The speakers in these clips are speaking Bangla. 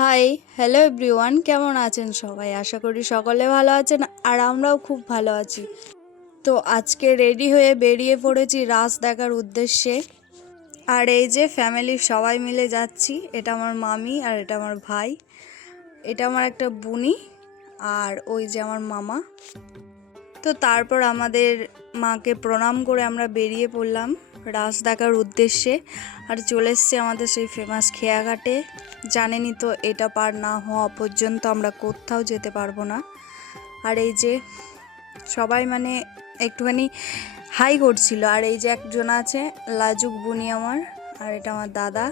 হাই হ্যালো এভরিওয়ান কেমন আছেন সবাই? আশা করি সকলে ভালো আছেন আর আমরাও খুব ভালো আছি। তো আজকে রেডি হয়ে বেরিয়ে পড়েছি রাস দেখার উদ্দেশ্যে। আর এই যে ফ্যামিলির সবাই মিলে যাচ্ছি, এটা আমার মামি আর এটা আমার ভাই। এটা আমার একটা বুনি আর ওই যে আমার মামা। তো তারপর আমাদের মাকে প্রণাম করে আমরা বেরিয়ে পড়লাম রাস দেখার উদ্দেশ্যে। আর চলে এসছে আমাদের সেই ফেমাস খেয়াঘাটে। জানেনই তো এটা পার না হওয়া পর্যন্ত আমরা কোথাও যেতে পারব না। আর এই যে সবাই মানে একটুখানি হাই করছিল। আর এই যে একজন আছে, লাজুক বুনি আমার, আর এটা আমার দাদা।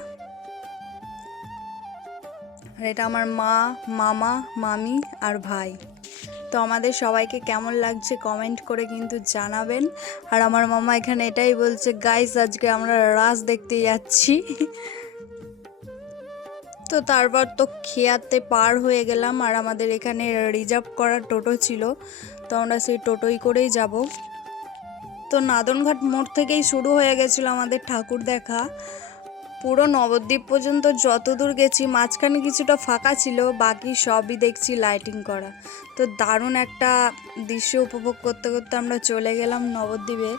আর এটা আমার মা, মামা, মামি আর ভাই। তো আমাদের সবাইকে কেমন লাগছে কমেন্ট করে কিন্তু জানাবেন। আর আমার মামা এখানে এটাই বলছে গাইস আজকে আমরা রাস দেখতে যাচ্ছি। তো তারপর তো খেয়াতে পার হয়ে গেলাম, আর আমাদের এখানে রিজার্ভ করা টোটো ছিল। তো আমরা সেই টোটোই করেই যাব। তো নাদনঘাট মোড় থেকেই শুরু হয়ে গেছিল আমাদের ঠাকুর দেখা। পুরো নবদ্বীপ পর্যন্ত যতদূর গেছি, মাঝখানে কিছুটা ফাঁকা ছিল, বাকি সবই দেখছি লাইটিং করা। তো দারুণ একটা দৃশ্য উপভোগ করতে করতে আমরা চলে গেলাম নবদ্বীপে।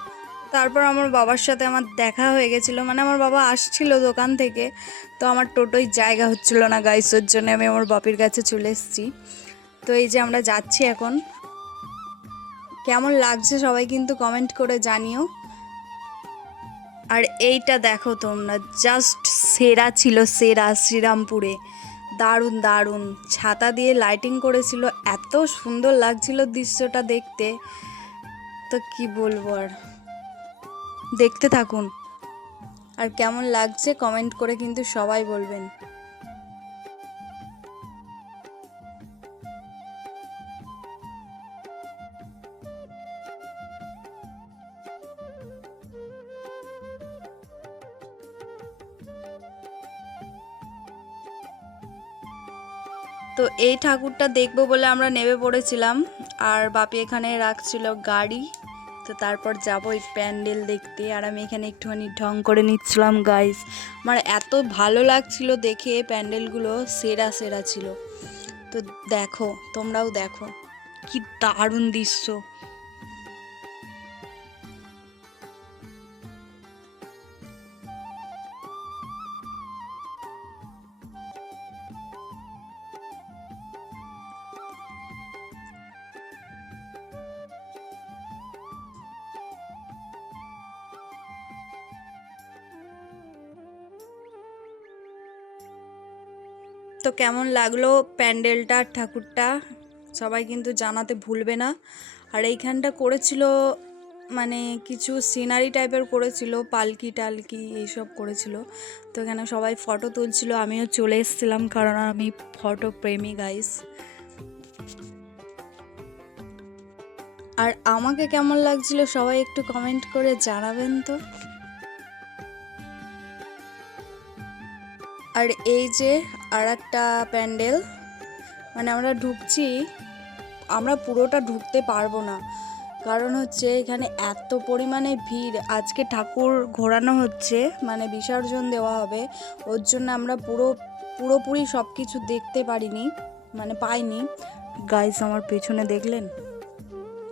তারপর আমার বাবার সাথে আমার দেখা হয়ে গেছিল মানে আমার বাবা আসছিল দোকান থেকে, তো আমার টোটোই জায়গা হচ্ছিল না গাইসের জন্য, আমি আমার বাপির কাছে চলে এসেছি। তো এই যে আমরা যাচ্ছি এখন। কেমন লাগছে সবাই কিন্তু কমেন্ট করে জানিও। আর এইটা দেখো তোমরা জাস্ট সেরা ছিল সেরা শ্রীরামপুরে। দারুণ দারুণ। ছাতা দিয়ে লাইটিং করেছিল, এত সুন্দর লাগছিল দৃশ্যটা দেখতে। তো কি বলব আর? দেখতে থাকুন। আর কেমন লাগছে কমেন্ট করে কিন্তু সবাই বলবেন। তো এই ঠাকুরটা দেখব বলে আমরা নেমে পড়েছিলাম। আর বাপি এখানে রাখছিল গাড়ি। তো তারপর যাব এই প্যান্ডেল দেখতে। আর আমি এখানে একটুখানি ঢং করে নিচ্ছিলাম গাইস আমার এত ভালো লাগছিল দেখে প্যান্ডেলগুলো, সেরা সেরা ছিল। তো দেখো, তোমরাও দেখো। কি দারুণ দৃশ্য। তো কেমন লাগল প্যান্ডেলটা, ঠাকুরটা? সবাই কিন্তু জানাতে ভুলবে না। আর এইখানটা করেছিল মানে কিছু সিনারি টাইপের করেছিল, পালকি টালকি এইসব করেছিল। তো এখানে সবাই ফটো তুলছিল, আমিও চলে এসেছিলাম কারণ আমি ফটো প্রেমী গাইস আর আমাকে কেমন লাগছিল সবাই একটু কমেন্ট করে জানাবেন তো। আর এই যে আর একটা প্যান্ডেল। মানে আমরা ঢুকছি, আমরা পুরোটা ঢুকতে পারব না। কারণ হচ্ছে এখানে এত পরিমাণে ভিড়। আজকে ঠাকুর ঘোরানো হচ্ছে মানে বিসর্জন দেওয়া হবে। ওর জন্য আমরা পুরো, পুরোপুরি সব কিছু দেখতে পারিনি মানে পাইনি। গাইস আমার পেছনে দেখলেন?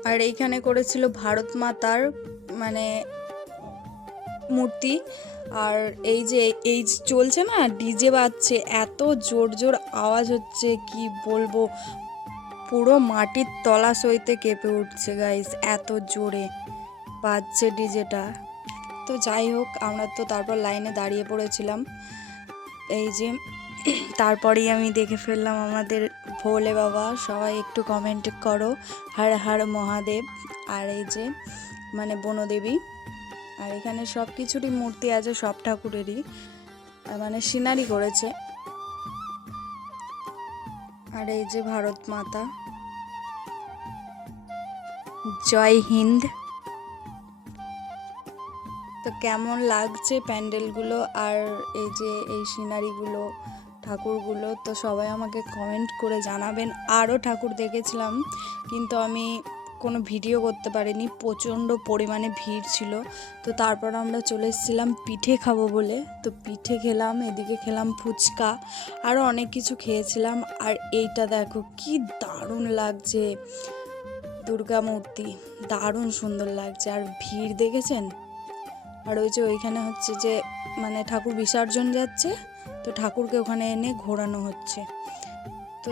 আর এইখানে করেছিল ভারত মাতার মানে মূর্তি। আর এই যে, এই চলছে না, ডিজে বাজছে, এত জোর জোর আওয়াজ হচ্ছে, কি বলব? পুরো মাটির তলা সইতে কেঁপে উঠছে গাইস এত জোরে বাজছে ডিজেটা। তো যাই হোক, আমরা তো তারপর লাইনে দাঁড়িয়ে পড়েছিলাম। এই যে, তারপরেই আমি দেখে ফেললাম আমাদের ভোলে বাবা, সবাই একটু কমেন্ট করো। হর হর মহাদেব। আর এই যে মানে বনদেবী। আর এখানে সব কিছুরই মূর্তি আছে, সব ঠাকুরেরই। মানে সিনারি করেছে। আর এই যে ভারত মাতা। জয় হিন্দ। তো কেমন লাগছে প্যান্ডেলগুলো আর এই যে এই সিনারিগুলো, ঠাকুরগুলো? তো সবাই আমাকে কমেন্ট করে জানাবেন। আরও ঠাকুর দেখেছিলাম, কিন্তু আমি কোনো ভিডিও করতে পারিনি, প্রচণ্ড পরিমাণে ভিড় ছিল। তো তারপর আমরা চলে এসেছিলাম পিঠে খাব বলে। তো পিঠে খেলাম, এদিকে খেলাম ফুচকা আরও অনেক কিছু খেয়েছিলাম। আর এইটা দেখো কি দারুণ লাগছে, দুর্গা মূর্তি, দারুণ সুন্দর লাগছে। আর ভিড় দেখেছেন? আর ওই যে ওইখানে হচ্ছে যে মানে ঠাকুর বিসর্জন যাচ্ছে, তো ঠাকুরকে ওখানে এনে ঘোরানো হচ্ছে। তো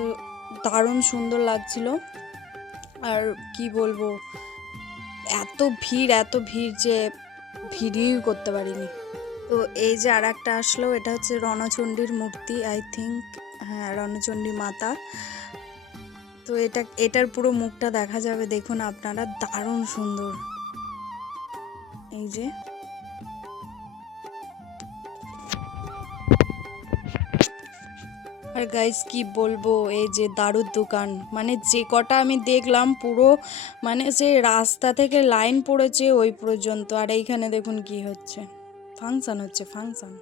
দারুণ সুন্দর লাগছিল। আর কি বলব, এত ভিড় এত ভিড় যে ভিডিওই করতে পারিনি। তো এই যে আর একটা আসলো, এটা হচ্ছে রণচণ্ডীর মূর্তি আই থিঙ্ক হ্যাঁ রণচণ্ডী মাতা। তো এটা, এটার পুরো মুখটা দেখা যাবে, দেখুন আপনারা, দারুণ সুন্দর। এই যে। আর গাইস কি বলব? এই যে দারুর দোকান। মানে যে কটা আমি দেখলাম, পুরো মানে যে রাস্তা থেকে লাইন পড়েছে ওই পর্যন্ত। আর এইখানে দেখুন কি হচ্ছে। ফাংশান হচ্ছে ফাংশান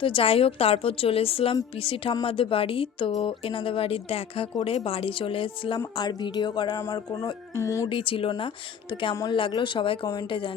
তো যাই হোক, তারপর চলে এসেছিলাম পিসি ঠাম্মাদের বাড়ি। তো এনাদের বাড়ি দেখা করে বাড়ি চলে এসেছিলাম। আর ভিডিও করার আমার কোনো মুডই ছিল না। তো কেমন লাগল সবাই কমেন্টে জান